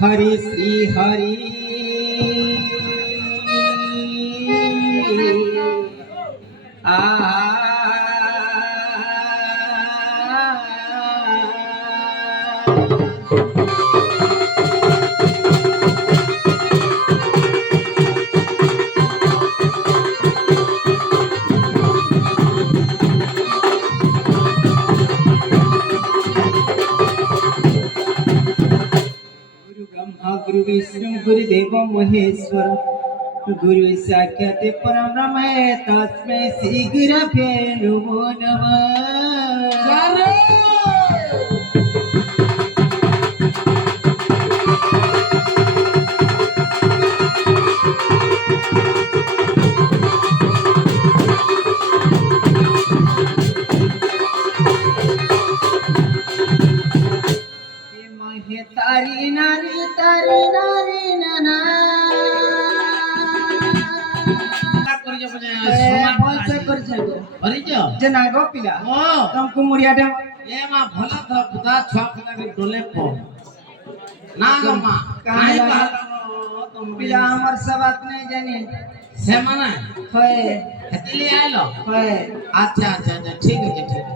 हरि श्री हरि गुरु विष्णु गुरुदेव महेश्वर गुरु साक्षात् परब्रह्म तस्मै श्री गुरवे नमो नमः। तारी नारी नाना जना गो पिला तुमको मुड़िया दे ए मा भला था बुदा छा पिला के डोले पो ना गो मा काहे तुम पिला हमर सब बात नहीं जानी से माने होए हतीली आइलो होए अच्छा अच्छा अच्छा ठीक है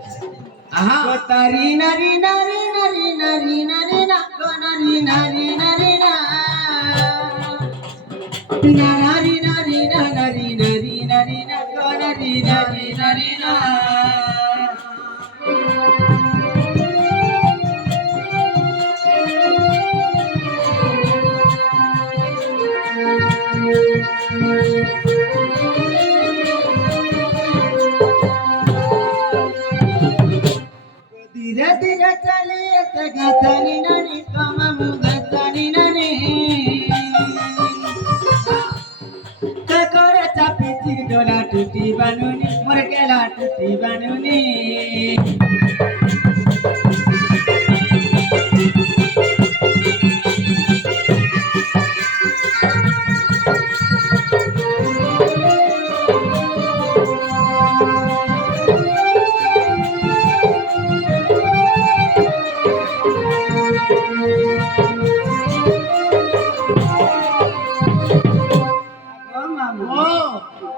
आहा तो तारी नारी नारी नारी नारी नारी ना को नारी नारी नारी ना नारी नारी ना नारी नारी नारी ना को नारी नारी नारी ना धीरे धीरे चलिए गतानी नानी कममु गतानी नानी ककोरे चापी चिर डोला टूटी बानुनी मोर गेला टूटी बानुनी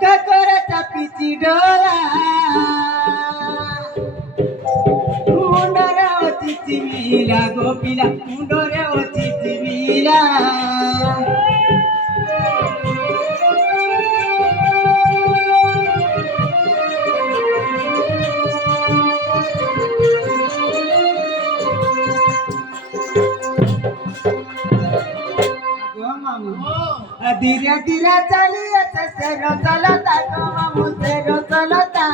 ककोरे चापी चिर डोला मुंडरे ओचिची मिला गोपिला मुंडरे ओचिची मिला धीरे धीरे चलिए सेरो चलता गो मामू सेरो चलता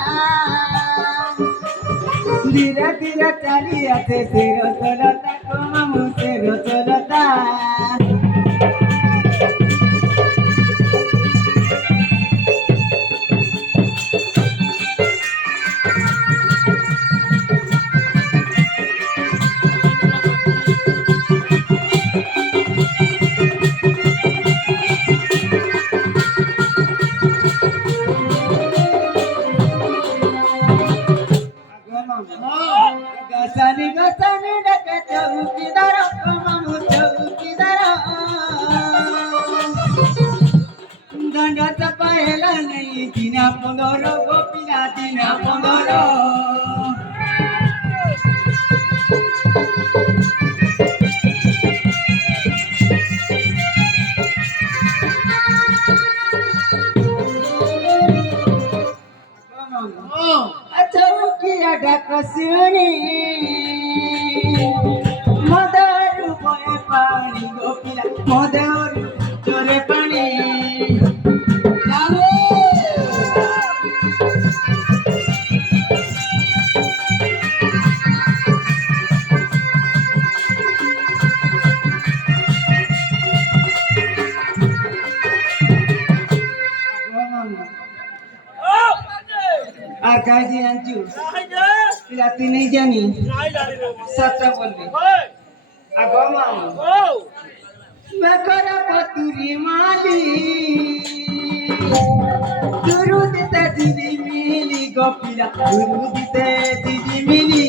धीरे धीरे चलिए सेरो चलता गो मामू सेरो चलता गसानी गसानी डके चौकीदार मामू चौकीदार दंडाचा पाहिला नाही दिना 15 गोपीला दिना 15 चौकिया ढकसुनी मदरू बोए पानी गोपिला मदरू चोरे पानी কাজে আনছু পিলাতি নেই জানি সবটা বলবি আগো মামু মেকরা পতুরি মালি গুরু দিতে দিদি মিলি গোপিলা গুরু দিতে দিদি মিলি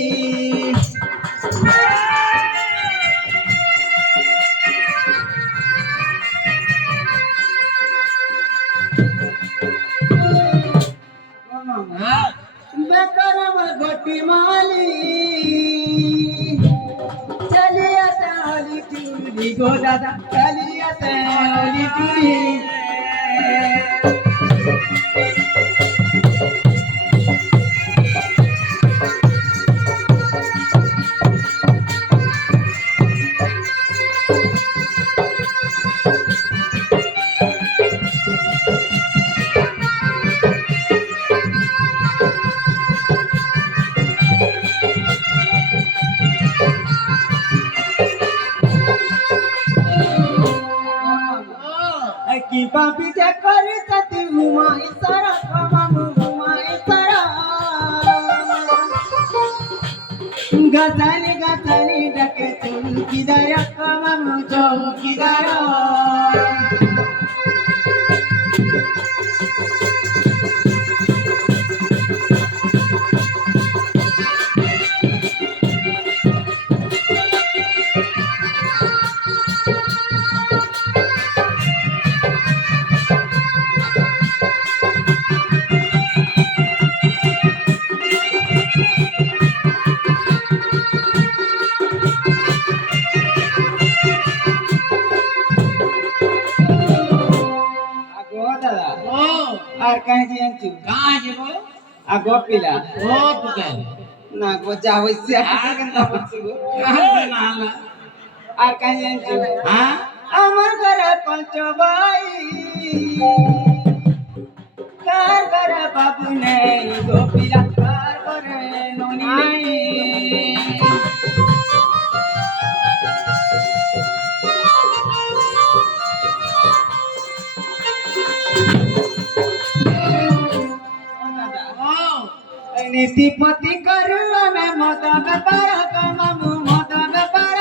बेकरम गोटी माली चलिया ताली टूली गो दादा चलिया ताली टूली की बाबी जा करे तती हुमाई सारा कमामु हुमाई सारा गजानी डके चौकी दया कमामु चौकी दया আর কাহি আনছু कहाँ है वो আগো পিলা वो तू कह না গো যা হইছে কেনতা বলছি গো कहाँ से नाला আর কাহি আনছু हाँ আমার ঘরে পঞ্চ ভাই কার ঘরে বাবু নেই গো পিলা কার ঘরে ননি নেই নীতিপতি করু আমি মদ ব্যাপার কমামু মদ ব্যাপার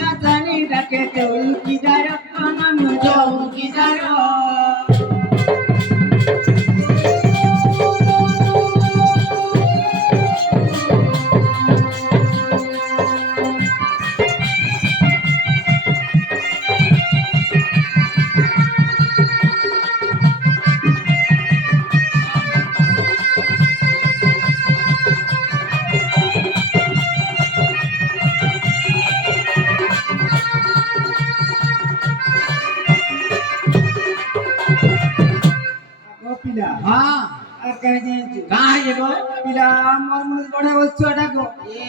গাছানি ডাকে চৌকিদার কমামু চৌকিদার পিলা हाँ আর কাহি আনছু कहाँ है वो পিলা আমার মনে বড় বলছো ডাকো ए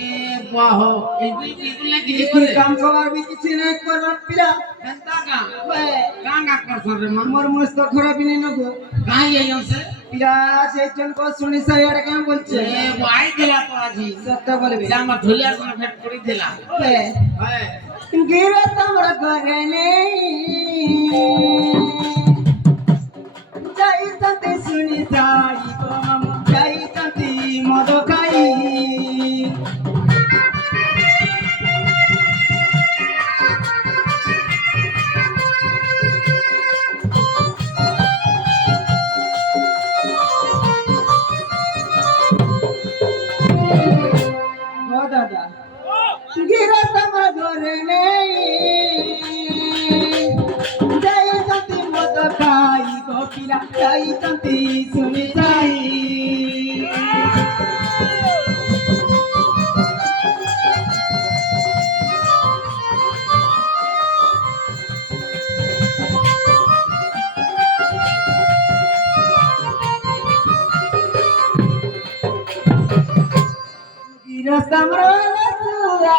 बाहो इतनी इतनी किसी को এই কাম করার বি কিছু নাই করবার পিলা कैसा का कहाँ का कर सर रे मां আমার মস্ত খারাপ নেই নগো कहाँ है यहाँ से পিলা সেই জন কো শুনি সাইয়ার কেন বলছে ए वो आई दिला तो आजी সবটা বলবি जामा धुलिया से भेंट करी दिला ওয়ে है गिरे तमरा घरे नहीं जाई तंते सुनी जाई गो मामू जाई तंती मद खाई गो दादा गिरे तमरा घरे नहीं जाई तंती मद खाई गो पिला जाई तंती सुनी जाई गिरे तमरा लसुआ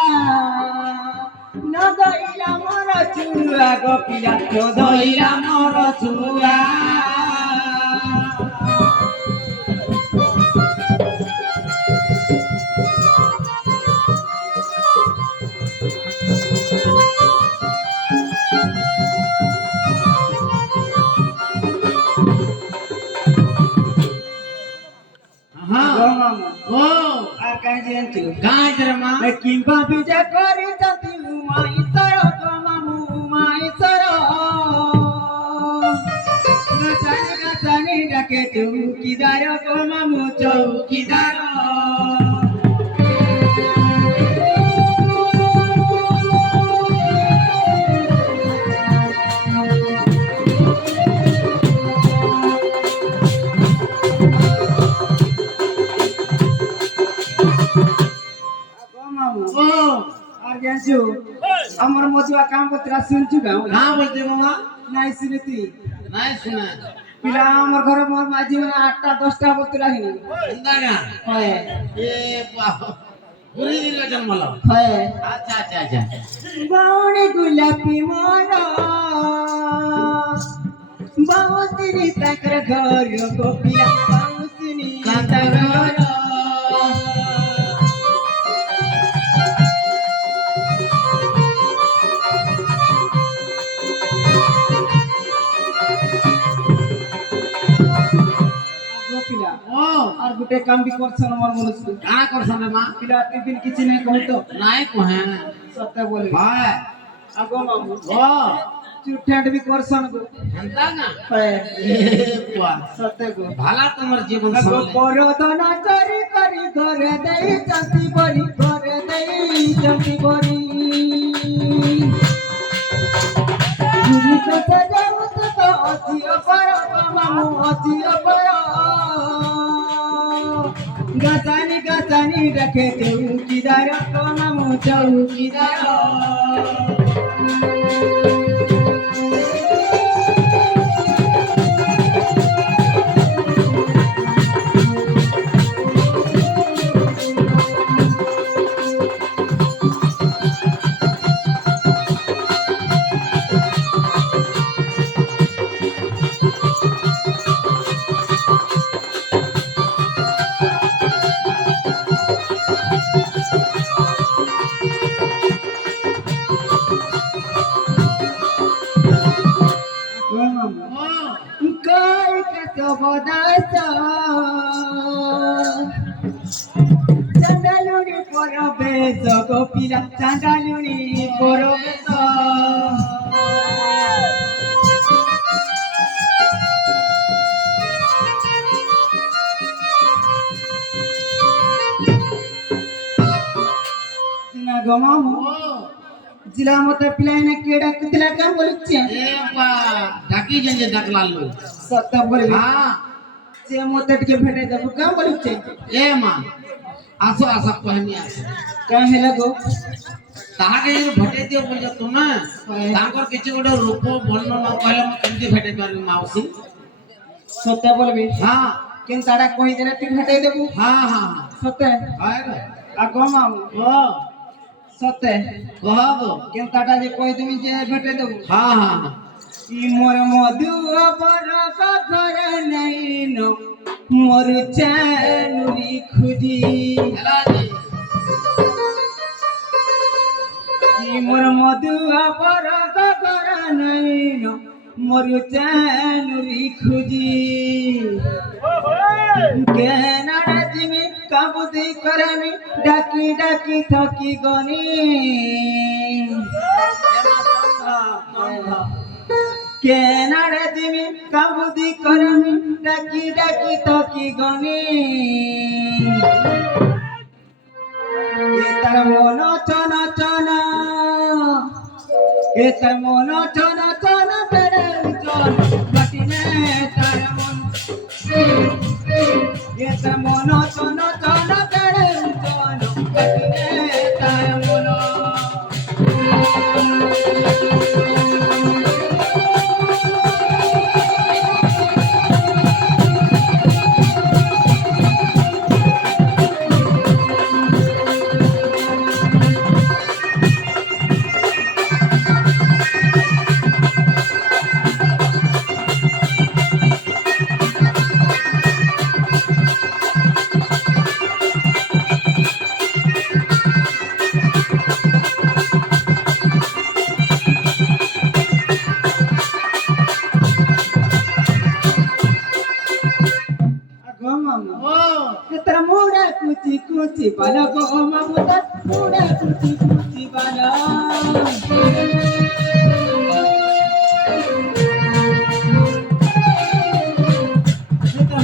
न गइला मोर चुआ गो पिला तो धइला मोर चुआ কিংবা বিজে କରିଛନ୍ତି উমাইশ্বর মামু উমাইশ্বর গাছানি গাছানি ডাকে চৌকিদার গো মামু চৌকিদার ও আর গেছো আমার মজুয়া কাম করতে শুনছু গাও না বলতে মামা নাই শুনেতি নাই শোনা পিলা আমার ঘরে মোর মাঝি মানে 8টা 10টা করতে রাখিনি ইন্দাগা হয় এ বাহ পুরি দিন জন্মল হয় আচ্ছা আচ্ছা আচ্ছা বাউনি গোলাপি মোর বাউতিনি তাকর ঘর গোপিলা বাউতিনি তাকর ঘর গোপিলা ও আর গোটে কাম বি করছন আমার মনসু কানা করছন রে মা পিলা টিফিন কিছু নাই কহতো নাই কহে সত্য বলে হয় আগো মামু ও চুট্টাট বি করছন গো হেন্তা না হয় এ বাহ সত্য গো ভালা তোমার জীবন আগো সামলে পরদন চরি করি ঘরে দেই চাতি বরি ঘরে দেই চাতি বরি গুরি তো সজাও তো অতি অপর মামু অতি অপর গাছানি গাছানি রাখে চৌকিদার মামু চৌকিদার ও কই কত বদাস চাঁদালুনি পরবে গোপিলা চাঁদালুনি পরবে না গো মামু ও জিলা মতে পিলাইনে কেডা কিতলা কাম বলছে এ বাহ ডাকি যে ডাকলা লো সত্য বলে হ্যাঁ যে মতে টিকে ভেটে দেব কাম বলছে এ মা আসো আসো কহনি আসো কাহে লাগো তাহাকে যদি ভেটে দিও বলছো তুমি তাঙ্কর কিছু গোটে রূপ বর্ণ ন কহিলে ମୁଁ କେମିତି ভেটে পারবি মাউসী সত্য বলবি হ্যাঁ কিন্তু তারা কই দেলে তুই ভেটে দেবু হ্যাঁ হ্যাঁ সত্য হয় রে আগো মামু ও সত্য কহ গো কিন্তু তারা যে কই তুমি যে ভেটে দেবু হ্যাঁ হ্যাঁ হ্যাঁ ই মোর মধু অপর ঘর নাই নো মোর চানুরি খুজি হেলা জি ই মোর মধু অপর ঘর নাই নো মোর চানুরি খুজি কেনাড়া জিমি কাবুদি করনি ডাকি ডাকি থকি গনি কেনাড়া জিমি কাবুদি করনি ডাকি ডাকি থকি গনি এ তার মন চন চন এ তার মন চন চন বেড়ে চন বাটিনে তার মন এ তার মন চন চন বেড়ে চন বাটিনে তার মন কুচি বালা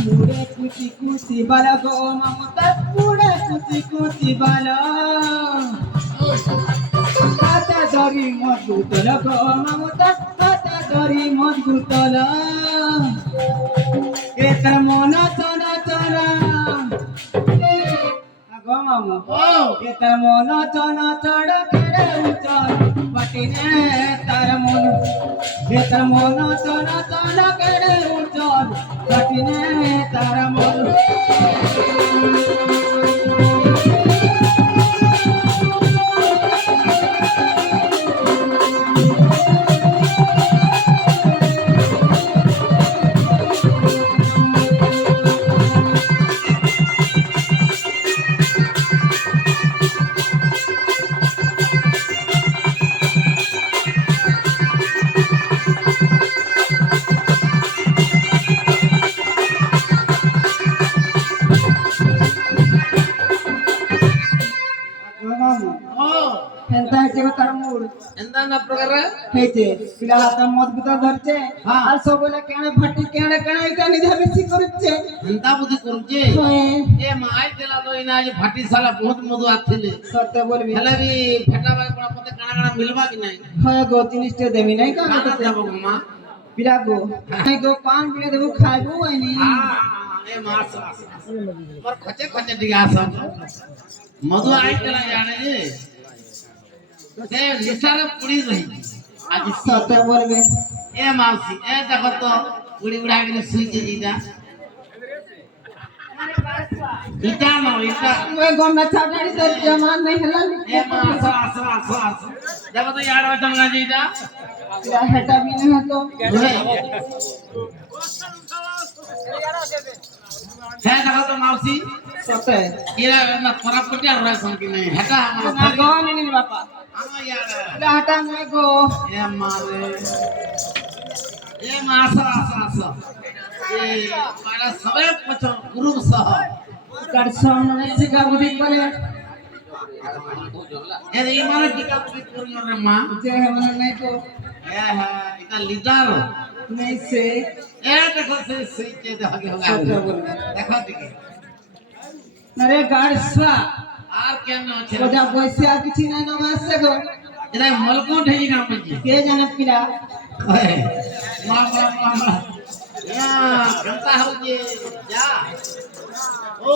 মুড়ে কুচি কুচি বালা গো মমতা মুড়ে কুচি কুচি বালা হাতা ধরি মজবুত গো মমতা হাতা ধরি মজবুত এটার মন চনা চনা গো মামু এটার মন চনা চড় কেড়ে উচল বাটিনে তার মন এটার মন চনা চনা কেড়ে উচল বাটিনে তার মন ಎಂತ ಹೆಚ್ಚಿಗೆ ತರ ಮೂರು ಎಂತ ಪ್ರಕಾರ ହେଇଛେ ପିଲା ହାତ ମଜବୁତ ଧରିଛେ ଆଉ ସବୁବେଳେ କେଣେ ଫାଟି କେଣେ କେଣେ ଏଇଟା ନିଜେ ବେଶୀ କରୁଛେ ಎಂತ ಬುದ್ಧಿ ಕೊರುಚೆ ಏ ಮಾಯ್ ತೆಲ तो इना आज फाटी साला बहुत मधु आथिले ସତ୍ୟ ବୋଲବି ହେଲେ ବି ଫେଟା ବାଇ ପଡା ମତେ କାଣା କାଣା ମିଲବା କି ନାହିଁ হয় গো জিনিসটা দেবি নাই কারণ କାଣା ଦେବ ମା ପିଲା ଗো ନାଇଁ ଗো ପାନ ପିଲା ଦେବୁ ଖାଇବୁ ଆଇନି ଏ ମା ଆସ ଆସ ମୋର ଖଚେ ଖଚେ ଟିକେ ଆସ ମଧୁ ଆଇ ତେଲ ଜାଣେ ଯେ ସେ ନିଶାରେ ପୁଡ଼ି ରହି ଆଜି ସତ୍ୟ ବୋଲବେ ଏ ମାଉସୀ ଏ ଦେଖ ତ ପୁଡ଼ି ଉଡାକିରି ଶୁଇছে ଦିଟା ଇଟା ନ ଇଟା ମୁଁ ଗଣ୍ଡା ଛାଡାଡି ତ ଜମା ନାହିଁ ହେଲା ଏ ମା ଆସ ଆସ ଆସ ଆସ ଦେଖ ତ ଇଆଡେ ଅଛନ୍ ନା ଦିଟା ପିଲା ହେଟା ବି ନାହିଁ ହतो ହେ ଦେଖ ତ ମାଉସୀ ସତ୍ୟ ଇରା ନା ପରାପଟିଆ ରହିଛନ୍ କି ନାହିଁ ହେଟା ଆମର ନା ଗో ନେନି ବାପା ଆମ ଇଆଡେ ପିଲା ହେଟା ନାହିଁ ଗೋ ଏ ମାରେ ଏ ମା ଆସ ଆସ ଆସ ଏ ପାଡା ସବେ ପଛ ଗୁରୁ ସହ କାଢ ସାମନେ ଶିଖା ବୁଦ୍ଧି କଲେ ଏ ଇମାନେ ଟିକା ପୁରି କରିନରେ ମା ଯେ ହେମାନେ ନାହିଁ ଗো ଏ ହା ଇଟା লিডার नहीं से ए देखो से के देख के सत्य होगा बोलबे देखो टिके अरे गाड़ स्वा आर के न छै ओजा पैसे आ किछि नहीं न मासे गो इधर मलको ठेई ना पजी के जाने पिला ओए मा या घंटा हो जे जा ओ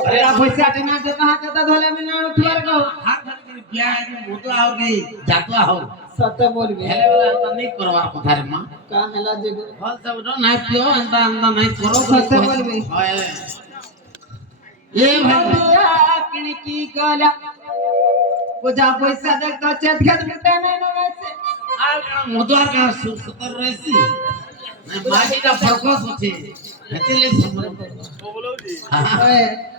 अरे आ पैसे आटे ना जे कहां जाता धोले में ना उठवार गो हाथ धर के बिया के मोतो आओ के जातो हो सत्य बोलबे हेले वाला त नहीं करवा कथा रे मां का हला जे गो फल सब तो नहीं पियो अंदा अंदा नहीं करो सत्य बोलबे ओए ए भाई किन की गला ओजा पैसा देख तो चेत खेत बिता नहीं न वैसे आ मोदवार का सुतर रहसी माजी का फरकोस होचे हेतेले सब ओए